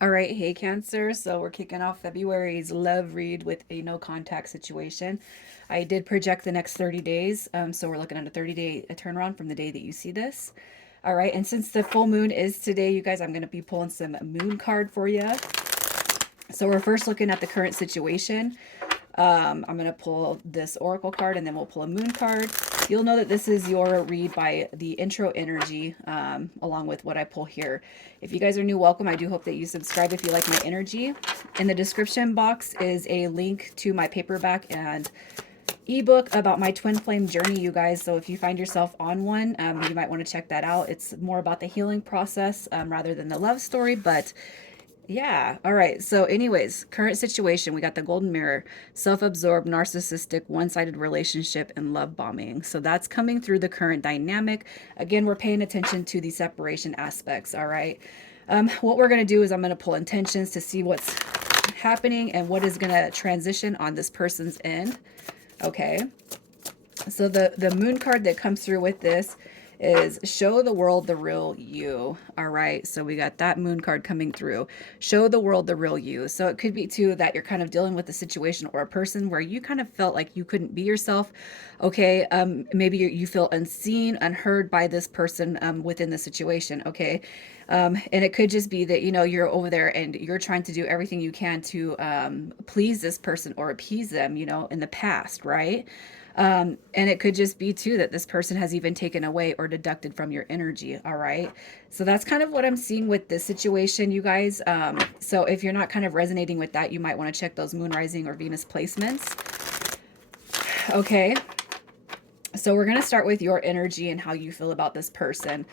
All right, hey Cancer. So we're kicking off February's love read with a no contact situation. I did project the next 30 days. So we're looking at a 30-day turnaround from the day that you see this. All right, and since the full moon is today, you guys, I'm going to be pulling some moon card for you. So we're first looking at the current situation. I'm going to pull this oracle card and then we'll pull a moon card. You'll know that this is your read by the intro energy, along with what I pull here. If you guys are new, welcome. I do hope that you subscribe if you like my energy. In the description box is a link to my paperback and ebook about my twin flame journey, you guys. So if you find yourself on one, you might want to check that out. It's more about the healing process rather than the love story, but yeah. All right. So, anyways, current situation, we got the golden mirror, self absorbed, narcissistic, one sided relationship, and love bombing. So, that's coming through the current dynamic. Again, we're paying attention to the separation aspects. All right. What we're going to do is I'm going to pull intentions to see what's happening and what is going to transition on this person's end. Okay. So the moon card that comes through with this is show the world the real you. All right. So we got that moon card coming through. Show the world the real you. So it could be too that you're kind of dealing with a situation or a person where you kind of felt like you couldn't be yourself. Okay. Maybe you feel unseen, unheard by this person within the situation. Okay. And it could just be that, you're over there and you're trying to do everything you can to please this person or appease them, in the past, right? And it could just be too that this person has even taken away or deducted from your energy. All right. So that's kind of what I'm seeing with this situation, you guys. So if you're not kind of resonating with that, you might want to check those moon rising or Venus placements. Okay. So we're going to start with your energy and how you feel about this person.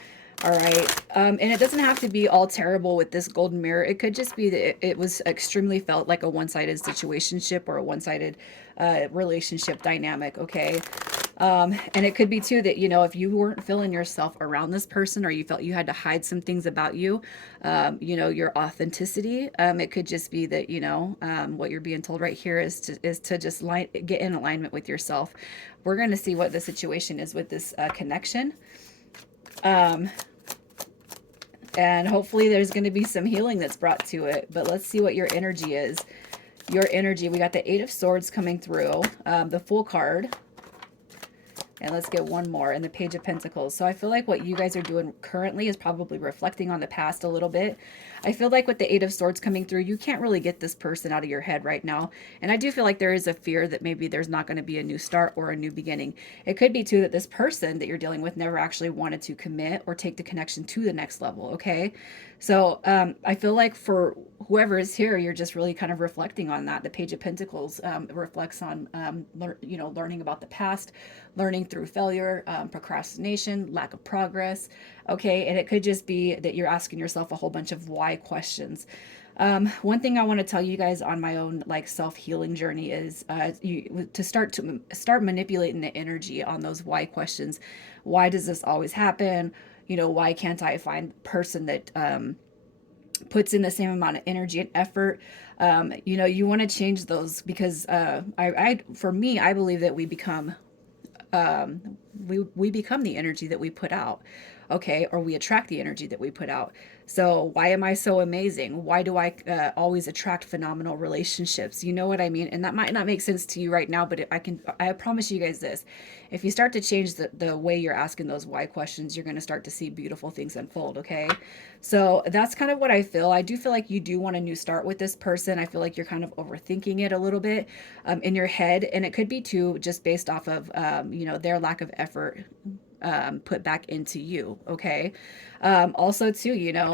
All right. And it doesn't have to be all terrible with this golden mirror. It could just be that it was extremely felt like a one-sided situationship or a one-sided relationship dynamic. Okay. And it could be too that, if you weren't feeling yourself around this person or you felt you had to hide some things about you, your authenticity, it could just be that, what you're being told right here is to just get in alignment with yourself. We're going to see what the situation is with this connection. Um, and hopefully there's going to be some healing that's brought to it. But let's see what your energy is. Your energy, we got the Eight of Swords coming through, the Fool card. And let's get one more in the Page of Pentacles. So I feel like what you guys are doing currently is probably reflecting on the past a little bit. I feel like with the Eight of Swords coming through, you can't really get this person out of your head right now. And I do feel like there is a fear that maybe there's not going to be a new start or a new beginning. It could be too that this person that you're dealing with never actually wanted to commit or take the connection to the next level. Okay. So I feel like for whoever is here, you're just really kind of reflecting on that. The Page of Pentacles reflects on, learning about the past, learning through failure, procrastination, lack of progress. Okay. And it could just be that you're asking yourself a whole bunch of why questions. One thing I want to tell you guys on my own like self-healing journey is to start manipulating the energy on those why questions. Why does this always happen? Why can't I find a person that puts in the same amount of energy and effort? You want to change those because for me, I believe that we become the energy that we put out. Okay, or we attract the energy that we put out. So why am I so amazing? Why do I always attract phenomenal relationships? You know what I mean? And that might not make sense to you right now, but I promise you guys this: if you start to change the way you're asking those why questions, you're going to start to see beautiful things unfold. Okay, so that's kind of what I feel. I do feel like you do want a new start with this person. I feel like you're kind of overthinking it a little bit in your head, and it could be too just based off of their lack of effort put back into you. Okay. Also too,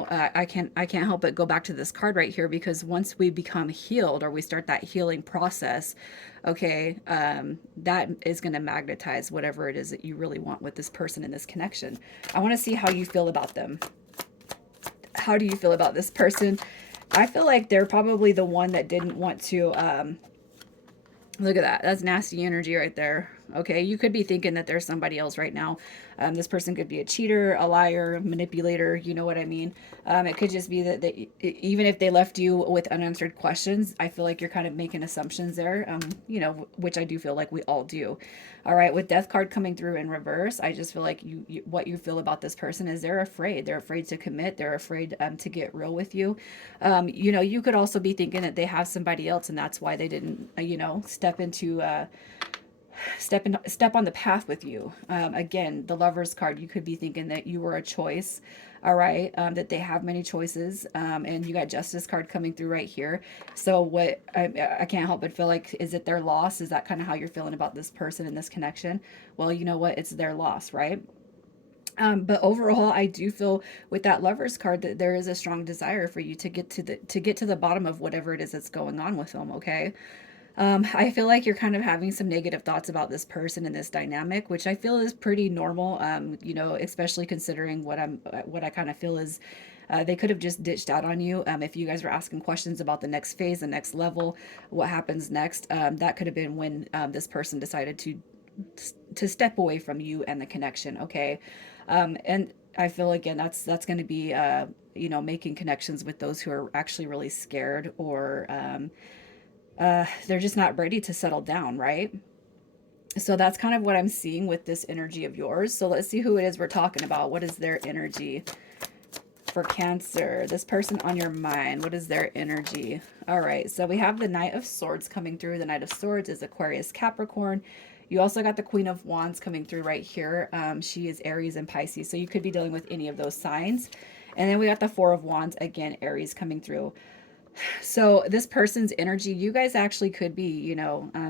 I can't help but go back to this card right here because once we become healed or we start that healing process, okay, that is going to magnetize whatever it is that you really want with this person in this connection. I want to see how you feel about them. How do you feel about this person? I feel like they're probably the one that didn't want to look at that. That's nasty energy right there. Okay, you could be thinking that there's somebody else right now. This person could be a cheater, a liar, manipulator. You know what I mean? It could just be that even if they left you with unanswered questions, I feel like you're kind of making assumptions there. Which I do feel like we all do. All right, with Death card coming through in reverse, I just feel like what you feel about this person is they're afraid. They're afraid to commit. They're afraid to get real with you. You could also be thinking that they have somebody else, and that's why they didn't, step on the path with you. Again, the Lovers card, you could be thinking that you were a choice. All right, that they have many choices, and you got Justice card coming through right here. So what I can't help but feel like, is it their loss? Is that kind of how you're feeling about this person and this connection? Well, you know what? It's their loss, right? But overall, I do feel with that Lovers card that there is a strong desire for you to get to the bottom of whatever it is that's going on with them. Okay, I feel like you're kind of having some negative thoughts about this person and this dynamic, which I feel is pretty normal. Especially considering what I kind of feel is. They could have just ditched out on you. If you guys were asking questions about the next phase, the next level, what happens next, that could have been when this person decided to step away from you and the connection. Okay, and I feel again that's going to be making connections with those who are actually really scared, or they're just not ready to settle down, right? So that's kind of what I'm seeing with this energy of yours. So let's see who it is we're talking about. What is their energy for Cancer? This person on your mind, what is their energy? All right, so we have the Knight of Swords coming through. The Knight of Swords is Aquarius, Capricorn. You also got the Queen of Wands coming through right here. She is Aries and Pisces, so you could be dealing with any of those signs. And then we got the Four of Wands, again, Aries coming through. So this person's energy, you guys actually could be,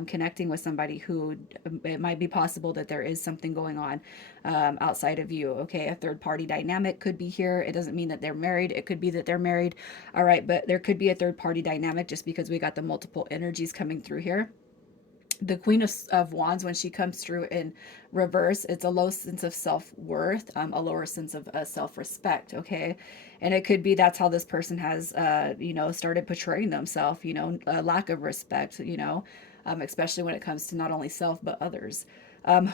connecting with somebody who, it might be possible that there is something going on outside of you. Okay, a third party dynamic could be here. It doesn't mean that they're married. It could be that they're married. All right, but there could be a third party dynamic just because we got the multiple energies coming through here. The Queen of Wands, when she comes through in reverse, it's a low sense of self-worth, a lower sense of self-respect. Okay, and it could be that's how this person has started portraying themselves, a lack of respect, especially when it comes to not only self but others.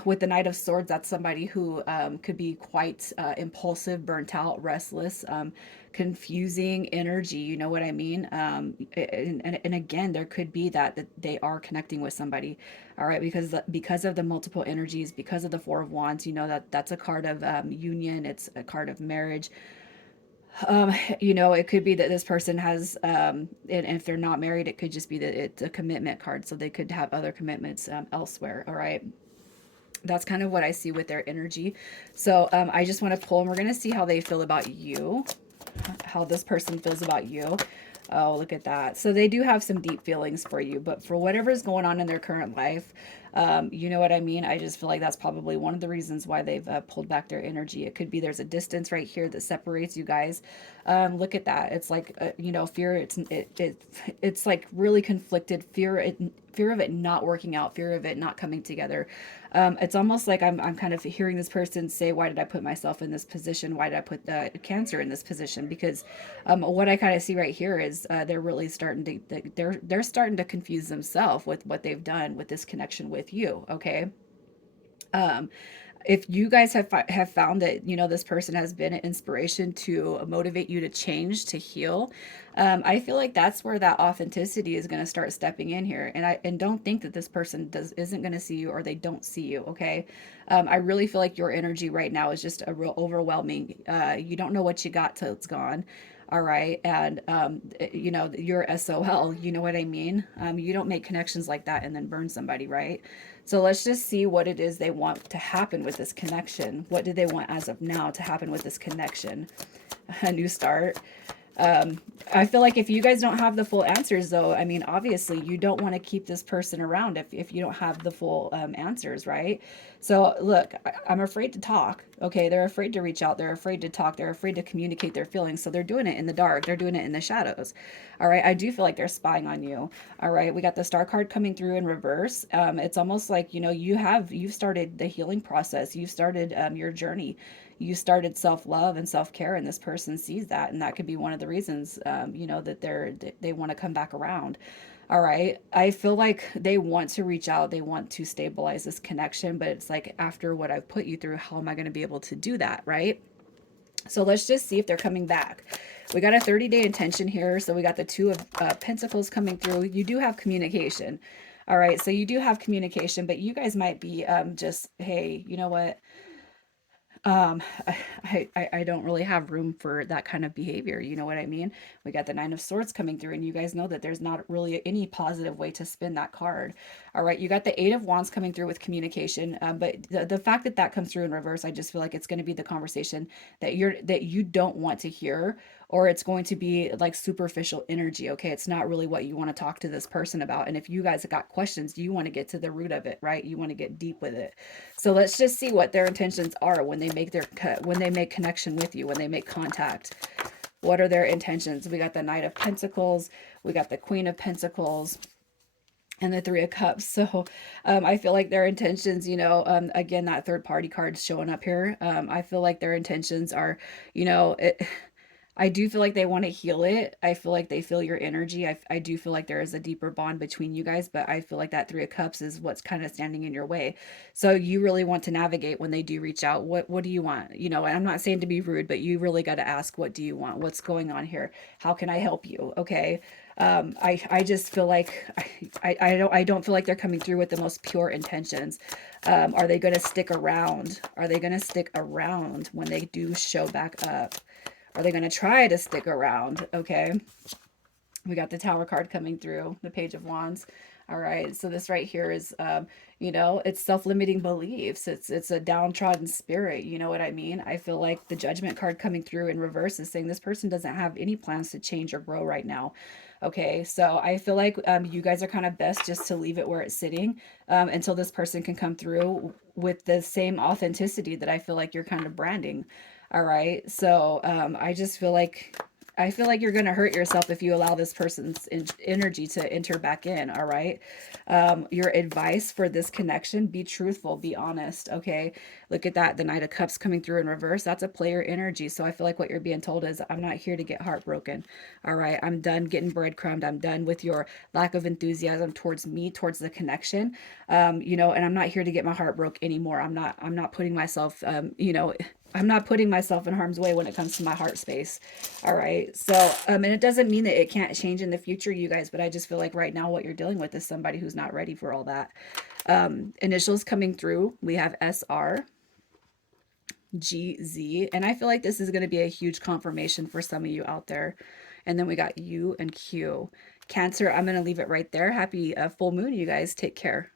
With the Knight of Swords, that's somebody who could be quite impulsive, burnt out, restless, confusing energy. You know what I mean? And again, there could be that they are connecting with somebody. All right, because of the multiple energies, because of the Four of Wands, that's a card of union. It's a card of marriage. It could be that this person has, and if they're not married, it could just be that it's a commitment card, so they could have other commitments elsewhere. All right, that's kind of what I see with their energy. So I just want to pull, and we're going to see how they feel about you, how this person feels about you. Oh, look at that. So they do have some deep feelings for you, but for whatever's going on in their current life, you know what I mean? I just feel like that's probably one of the reasons why they've pulled back their energy. It could be there's a distance right here that separates you guys. Look at that. It's like, fear. It's like really conflicted fear of it not working out, fear of it not coming together. It's almost like I'm kind of hearing this person say, why did I put myself in this position? Why did I put Cancer in this position? Because what I kind of see right here is they're really starting to they're starting to confuse themselves with what they've done with this connection with you. Okay. Um, if you guys have found that this person has been an inspiration to motivate you to change, to heal, I feel like that's where that authenticity is going to start stepping in here. And don't think that this person isn't going to see you, or they don't see you. Okay, I really feel like your energy right now is just a real overwhelming. You don't know what you got till it's gone. All right, and you're SOL. You know what I mean? You don't make connections like that and then burn somebody, right? So let's just see what it is they want to happen with this connection. What do they want as of now to happen with this connection? A new start. I feel like if you guys don't have the full answers, though, I mean, obviously you don't want to keep this person around if you don't have the full answers, right? So look, I'm afraid to talk. Okay, they're afraid to reach out. They're afraid to talk. They're afraid to communicate their feelings. So they're doing it in the dark. They're doing it in the shadows. All right, I do feel like they're spying on you. All right, we got the Star card coming through in reverse. It's almost like you've started the healing process. You've started your journey. You started self-love and self-care, and this person sees that, and that could be one of the reasons that they want to come back around. All right. I feel like they want to reach out, they want to stabilize this connection, but it's like, after what I've put you through, how am I going to be able to do that? Right. So let's just see if they're coming back. We got a 30-day intention here. So we got the two of Pentacles coming through. You do have communication. All right. So you do have communication, but you guys might be just, hey, you know what? um I don't really have room for that kind of behavior, you know what I mean? We got the Nine of Swords coming through, and you guys know that there's not really any positive way to spin that card. All right, you got the Eight of Wands coming through with communication, but the fact that that comes through in reverse, I just feel like it's going to be the conversation that you don't want to hear, or it's going to be like superficial energy. Okay, it's not really what you want to talk to this person about, and if you guys have got questions, you want to get to the root of it, right? You want to get deep with it. So let's just see what their intentions are when they make when they make connection with you, when they make contact. What are their intentions? We got the Knight of Pentacles, we got the Queen of Pentacles, and the Three of Cups. So I feel like their intentions, again, that third party card's showing up here. I feel like their intentions are, you know, it, I do feel like they want to heal it. I feel like they feel your energy. I do feel like there is a deeper bond between you guys, but I feel like that Three of Cups is what's kind of standing in your way. So you really want to navigate when they do reach out. What do you want? And I'm not saying to be rude, but you really got to ask, what do you want? What's going on here? How can I help you? Okay. I just feel like I don't feel like they're coming through with the most pure intentions. Are they going to stick around? Are they going to stick around when they do show back up? Are they going to try to stick around? Okay. We got the Tower card coming through, the Page of Wands. All right. So this right here is, it's self-limiting beliefs. It's a downtrodden spirit. You know what I mean? I feel like the Judgment card coming through in reverse is saying this person doesn't have any plans to change or grow right now. Okay. So I feel like you guys are kind of best just to leave it where it's sitting until this person can come through with the same authenticity that I feel like you're kind of branding. All right. So I feel like you're going to hurt yourself if you allow this person's energy to enter back in. All right. Your advice for this connection: be truthful, be honest. Okay. Look at that. The Knight of Cups coming through in reverse. That's a player energy. So I feel like what you're being told is, I'm not here to get heartbroken. All right. I'm done getting breadcrumbed. I'm done with your lack of enthusiasm towards me, towards the connection. And I'm not here to get my heart broke anymore. I'm not putting myself, I'm not putting myself in harm's way when it comes to my heart space. All right. So, and it doesn't mean that it can't change in the future, you guys, but I just feel like right now what you're dealing with is somebody who's not ready for all that. Initials coming through. We have SR, GZ, and I feel like this is going to be a huge confirmation for some of you out there. And then we got U and Q. Cancer, I'm going to leave it right there. Happy full moon, you guys. Take care.